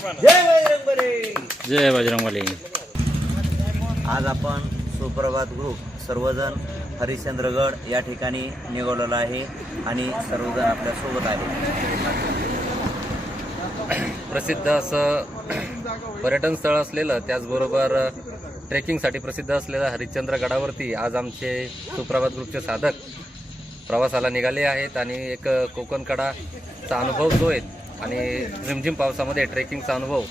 जय बजरंगबली। आज आपण सुप्रभात ग्रुप सर्वजण हरिश्चंद्रगड या ठिकाणी निघालेलो आहे आणि सर्वजण आपल्या सोबत आहे। प्रसिद्ध असं पर्यटन स्थळ असलेलं त्याचबरोबर ट्रेकिंगसाठी प्रसिद्ध असलेल्या हरिश्चंद्रगडावरती आज आमचे सुप्रभात ग्रुपचे साधक प्रवासाला निघाले आहेत आणि एक कोकणकडाचा अनुभव जो आहे आणि झिमझिम पावसामध्ये ट्रेकिंगचा अनुभव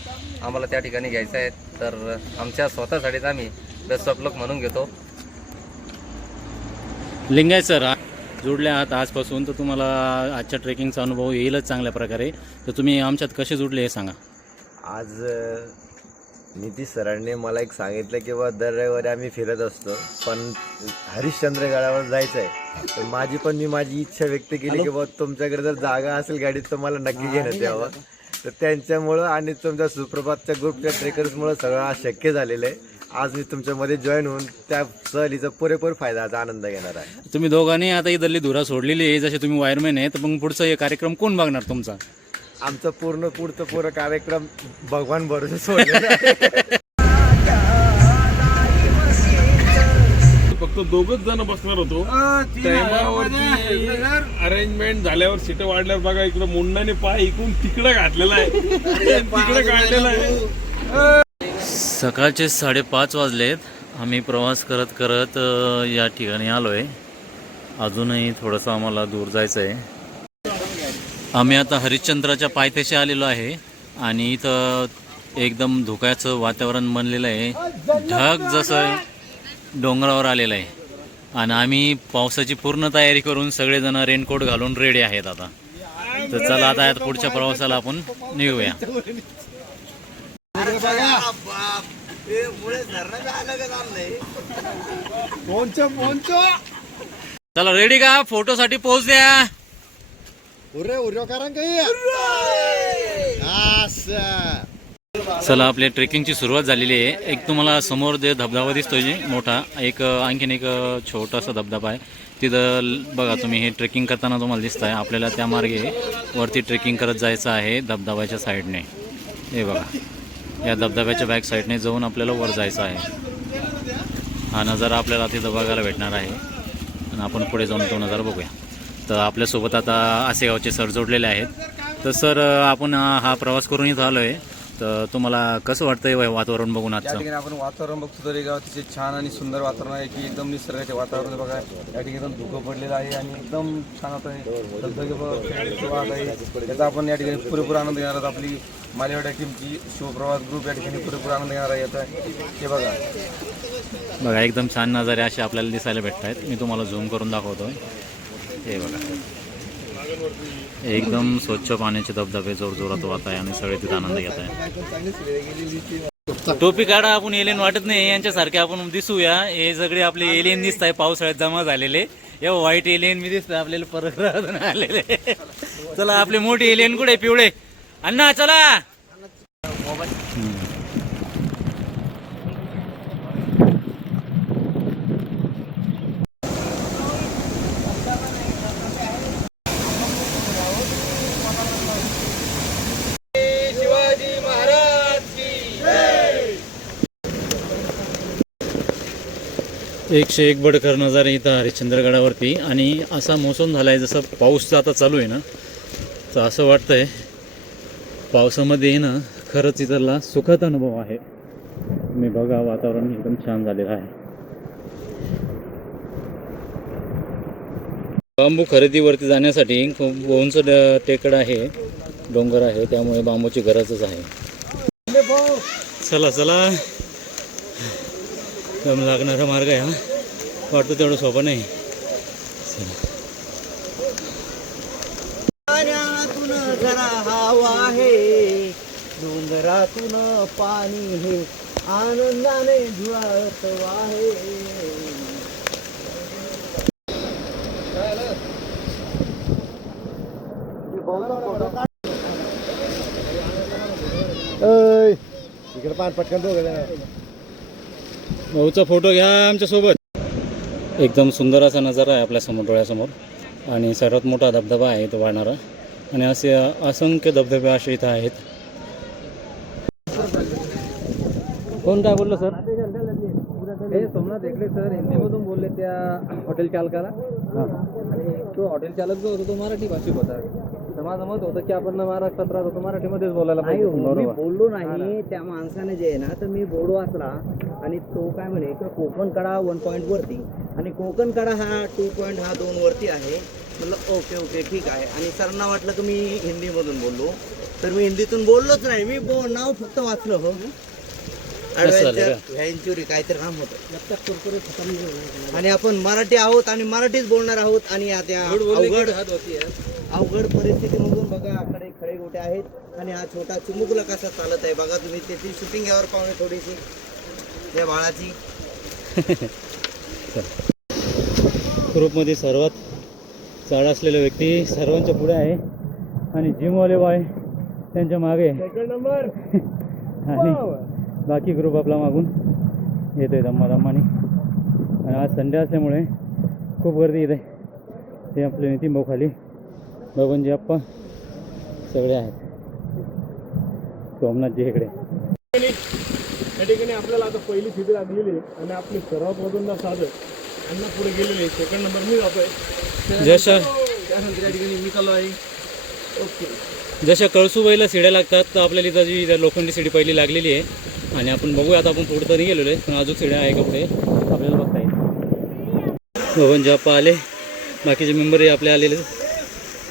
आम्हाला त्या ठिकाणी घ्यायचा आहे। तर आमच्या स्वतःसाठीच आम्ही बेस्ट ऑफ लक म्हणून घेतो। लिंगायत सर जोडले आहात आजपासून, तर तुम्हाला आजच्या ट्रेकिंगचा अनुभव येईलच चांगल्या प्रकारे। तर तुम्ही आमच्यात कसे जोडले हे सांगा। आज नितीश सरांनी मला एक सांगितलं की बा दर रविवारी आम्ही फिरत असतो, पण हरिश्चंद्रगडावर जायचं आहे। तर मी माझी इच्छा व्यक्त केली की बा तुमच्याकडे जर जागा असेल गाडीत तर मला नक्की घेण्यात यावं। तर त्यांच्यामुळं आणि तुमच्या सुप्रभातच्या ग्रुपच्या ट्रेकर्समुळं सगळं आज शक्य झालेलं आहे। आज मी तुमच्यामध्ये जॉईन होऊन त्या सहलीचा पुरेपूर फायदाचा आनंद घेणार आहे। तुम्ही दोघांनी आता इथली धुरा सोडलेली आहे, जसे तुम्ही वायरमॅन आहे, तर मग पुढचा हे कार्यक्रम कोण बघणार तुमचा? आमचा पुढचा कार्यक्रम भगवान भरोसे सोडलेला आहे। फक्त दोघच जण बसणार होतो। टायमावरती अरेंजमेंट झाल्यावर सीट वाढल्यावर बघा इकडे मुंडाने पाय इकडून तिकडे घातलेला आहे, तिकडे काढलेला आहे। सकाळचे 5:30 वाजलेत। आम्ही प्रवास करत करत या ठिकाणी आलो आहे। अजूनही थोडंसं आम्हाला दूर जायचं आहे। आम्ही आता हरिश्चंद्राच्या पायथ्याशी आलेलो आहे आणि इथं एकदम धुक्याचं वातावरण बनलेलं आहे। ढग जसं डोंगरावर आलेलं आहे आणि आम्ही पावसाची पूर्ण तयारी करून सगळेजण रेनकोट घालून रेडी आहेत आता। तर चला आता पुढच्या प्रवासाला आपण निघूया। चला रेडी का? फोटोसाठी पोच द्या। चला आपल्या ट्रेकिंगची सुरुवात झालेली आहे। एक तुम्हाला समोर जे धबधबा दिसतोय मोठा, एक आणखीन एक छोटासा धबधबा आहे तिथं बघा तुम्ही। हे ट्रेकिंग करताना तुम्हाला दिसत आहे। आपल्याला त्या मार्गे वरती ट्रेकिंग करत जायचं आहे धबधब्याच्या साईडने। हे बघा, या धबधब्याच्या बॅक साईडने जाऊन आपल्याला वर जायचं आहे। हा नजारा आपल्याला तिथं बघायला भेटणार आहे आणि आपण पुढे जाऊन तो नजारा बघूया। तर आपल्यासोबत आता आसेगावचे सर जोडलेले आहेत। तर सर आपण हा प्रवास करून इथं आलो आहे, तर तुम्हाला कसं वाटतंय वातावरण बघून? या आजचं ठिकाणी आपण वातावरण बघतो तर गाव तिथे छान आणि सुंदर वातावरण आहे की एकदम निसर्गाचे वातावरण बघा। या ठिकाणी एकदम धुकं पडलेलं आहे आणि एकदम छान होत आहे, धबधबे वाहत आहे। त्याचा आपण या ठिकाणी पुरेपूर आनंद घेणार आहोत। आपली मालेवाडा टीमची शिवप्रवास ग्रुप या ठिकाणी पुरेपूर आनंद घेणार आहे। याचा हे बघा एकदम छान नजारे असे आपल्याला दिसायला भेटत आहेत। मी तुम्हाला झूम करून दाखवतो। हे बघा एकदम स्वच्छ पाण्याचे धबधबे जोर जोरात वाहत आहे आणि सगळे तिथे आनंद घेत आहे। टोपी काढा, आपण एलियन वाटत नाही यांच्यासारखे आपण दिसूया। हे सगळे आपले एलियन दिसत आहे पावसाळ्यात जमा झालेले। हे व्हाईट एलियन मी दिसत आपल्याला परत आलेले। चला आपले मोठे एलियन कुठे? पिवळे अण्णा चला। एकशे एक बडकर नजारे इथं हरिश्चंद्रगडावरती। आणि असा मोसम झाला आहे जसं पाऊस आता चालू आहे ना, तर असं वाटतं आहे पावसामध्ये ना खरंच इथला सुखद अनुभव आहे। मी बघा वातावरण एकदम छान झालेलं आहे। बांबू खरेदीवरती जाण्यासाठी खूप उंच टेकड आहे, डोंगर आहे, त्यामुळे बांबूची गरजच आहे। चला चला, कम लागणारा मार्ग आहे हा, वाटतं तेवढं सोपं नाही। पाण्यातून जरा हवा आहे, डोंगरातून पाणी हे आनंदाने झुळत वाहे। इकडे पान पटकन दोघं भाऊचा फोटो घ्या आमच्या सोबत। एकदम सुंदर असा नजारा आहे आपल्या समोर, डोळ्यासमोर। आणि सर्वात मोठा धबधबा आहे तो वाहणारा, आणि असे असंख्य धबधबे असे इथं आहेत। कोण काय बोललो सर? हे सोमनाथ हेगडे सर हिंदीमधून बोलले त्या हॉटेल चालकाला, आणि तो हॉटेल चालक जो होता तो मराठी भाषिक होता. तर माझं मत होतं की आपण महाराष्ट्रात राहतो तर मराठीमध्येच बोलायला पाहिजे. मी बोललो नाही त्या माणसाने जे आहे ना, तर मी बोर्ड वाचला आणि तो काय म्हणे की कोकण कडा 1 पॉईंट वरती आणि कोकण कडा हा 2 पॉईंट हा 2 वरती आहे. म्हटलं ओके ठीक आहे. आणि सरांना वाटलं की मी हिंदीमधून बोललो, तर मी हिंदीतून बोललोच नाही. मी नाव फक्त वाचलं. हो व्हॅंचुरी काहीतरी नाम होतं. आणि आपण मराठी आहोत आणि मराठीच बोलणार आहोत. आणि त्या अवघड परिस्थितीमधून बघा, आकडे खडे गोटे आहेत आणि हा छोटा चिमुकला कसा चालत आहे बघा तुम्ही. त्याची शूटिंग यावर पाहणे थोडीशी त्या बाळाची. ग्रुपमध्ये सर्वात चाड असलेला व्यक्ती सर्वांच्या पुढे आहे आणि जिमवाले बाय त्यांच्या मागे आणि बाकी ग्रुप आपला मागून येतो आहे दम्मादम्माने. आणि आज संडे असल्यामुळे खूप गर्दी येते. ते आपले नितीन भाऊ खाली, बबनजी आप्पा सगळे आहेत, सोमनाथजी इकडे. त्या ठिकाणी आपल्याला आता पहिली फिटी लागलेली आहे आणि आपले सर्वात वजनदार साधक अण्णा पुढे गेलेले. सेकंड नंबर मी जातोय. त्यानंतर या ठिकाणी मी चालू आहे. जशा कळसूबाईला सिड्या लागतात तर आपल्याला इथं जी लोखंडी सिडी पहिली लागलेली आहे. आणि आपण बघूया, आता आपण पुढे तरी गेलेलो आहे पण अजून सिड्या आहे का पुढे आपल्याला बघता येईल. बबनजी आप्पा आले, बाकीचे मेंबरही आपले आलेले.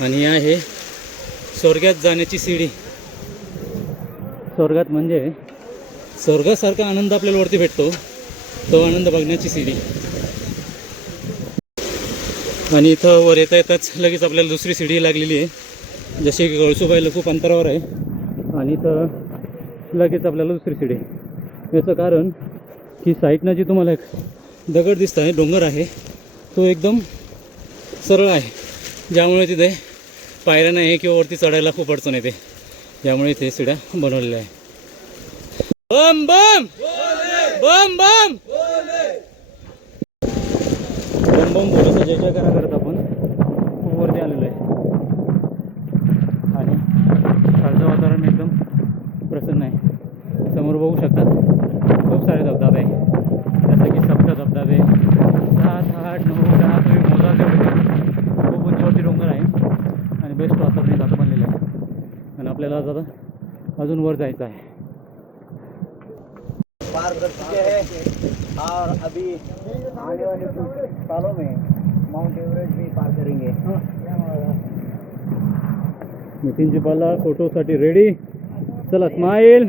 आणि आहे स्वर्गात जाण्याची सीडी. स्वर्गात म्हणजे स्वर्गासारखा आनंद आपल्याला वरती भेटतो, तो आनंद बघण्याची सीडी. आणि इथं वर येता येताच लगेच आपल्याला दुसरी सीडी लागलेली आहे. जशी की कळसूबाईला खूप अंतरावर आहे आणि इथं लगेच आपल्याला दुसरी सीडी. याचं कारण की साईडनं जी तुम्हाला एक दगड दिसत आहे, डोंगर आहे, तो एकदम सरळ आहे, ज्यामुळे तिथे पायऱ्या नाही किंवा वरती चढायला खूप अडचण येते, त्यामुळे इथे सीड्या बनवलेल्या आहे. बम बम बम बम बम बम थोडंसं जय जयकारा करत आपण खूप वरती आलेलो आहे. आणि खालचं वातावरण एकदम प्रसन्न आहे. समोर बघू शकतात खूप सारे धबधबे आहे, जसे की सप्त धबधबे, 7, 8, 9, 10 तुम्ही मोजाल तेवढे. खूप उंचवरती डोंगर आहे आणि बेस्ट वातावरण आता बनलेलं आहे. आणि आपल्याला आता अजून वर जायचं आहे. पार कर चुके हैं और अभी आने वाले कुछ सालों में माउंट एवरेस्ट भी पार करेंगे. नितीनजी पाला फोटोसाठी रेडी. चला स्माईल.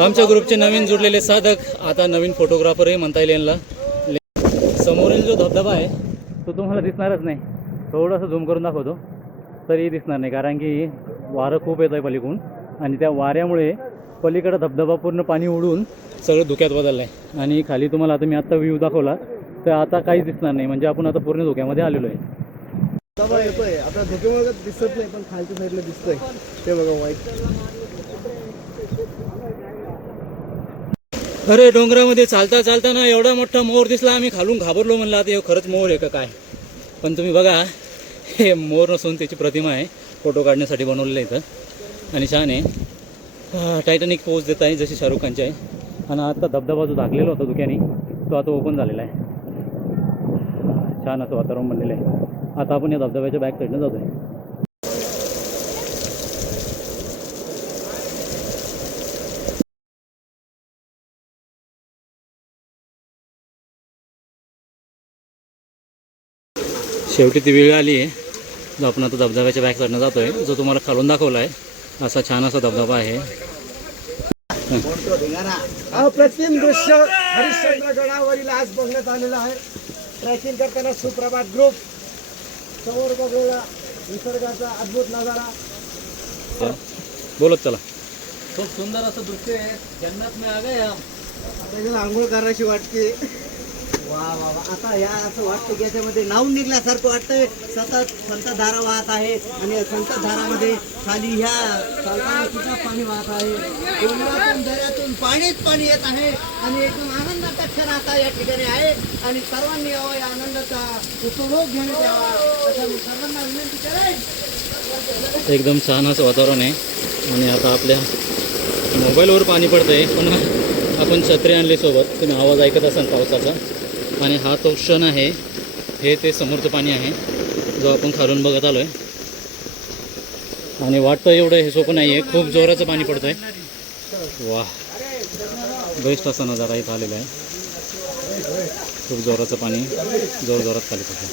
आमच्या ग्रुपचे नवीन जुडलेले साधक, आता नवीन फोटोग्राफरही म्हणता येईल यांना. समोरील जो धबधबा आहे तो तुम्हाला दिसणारच नाही. थोडंसं झूम करून दाखवतो तरी दिसणार नाही, कारण की वारं खूप येतं आहे पलीकडून आणि त्या वाऱ्यामुळे पलीकडं धबधबा पूर्ण पाणी उडून सगळं धुक्यात बदललं आहे. आणि खाली तुम्हाला आता मी आत्ता व्ह्यू दाखवला तर आता काहीच दिसणार नाही, म्हणजे आपण आता पूर्ण धुक्यामध्ये आलेलो आहे. येतोय आता धुक्यामुळे दिसत नाही पण खालच्या साईडला दिसतंय ते बघा वाईट. अरे डोंगरामध्ये चालता चालताना एवढा मोठा मोर दिसला, आम्ही खालून घाबरलो. म्हणलं आता हे खरंच मोर आहे का काय. पण तुम्ही बघा, हे मोर नसून त्याची प्रतिमा आहे, फोटो काढण्यासाठी बनवलेलं आहे इथं. आणि छान आहे, टायटॅनिक पोज देत आहे जशी शाहरुख खानची आहे. आणि आता धबधबा जो झाकलेला होता धुक्याने तो आता ओपन झालेला आहे. छान असं वातावरण बनलेलं आहे. आता आपण या धबधब्याच्या बॅक साईडनं जातो आहे. शेवटी ती वेळ आली आहे जो आपण आता धबधब्याच्या बॅक साईडनं जातो आहे. जो तुम्हाला खालून दाखवला आहे असा छान असा धबधबा आहे. अप्रतिम दृश्य हरिश्चंद्रगडावरील आज बघण्यात आलेलं आहे. ट्रेकिंग करताना सुप्रभात ग्रुप. समोर बघूया निसर्गाचा अद्भुत नजारा. बोलत चला. खूप सुंदर असं दृश्य आहे. जन्नत में आ गए हम. आता आंघोळ करायची वाटते. वा वा वा. आता या असं वाटतं की याच्यामध्ये नावून निघल्यासारखं वाटतंय. सतत संतधारा वाहत आहे आणि या संतधारामध्ये खाली ह्या चालताना सुद्धा पाणी वाहत आहे. डोंगरातून दऱ्यातून पाणीच पाणी येत आहे आणि एकदम आनंदाचा क्षण आता या ठिकाणी आहे. आणि सर्वांनी यावं या आनंदाचा उपभोग घेण्यात यावा असं मी सर्वांना विनंती करेन. एकदम छान असं वातावरण आहे. आणि आता आपल्या मोबाईलवर पाणी पडतंय पण आपण छत्री आणली सोबत, तुम्ही आवाज ऐकत असाल पावसाचा. आणि हा तो क्षण आहे, हे ते समोरचं पाणी आहे जो आपण खालून बघत आलो आहे. आणि वाटतं एवढं हे सोपं नाही आहे, खूप जोराचं पाणी पडतं आहे. वा, बेस्ट असा नजारा इथं आलेला आहे. खूप जोराचं पाणी जोरजोरात खाली पडतं.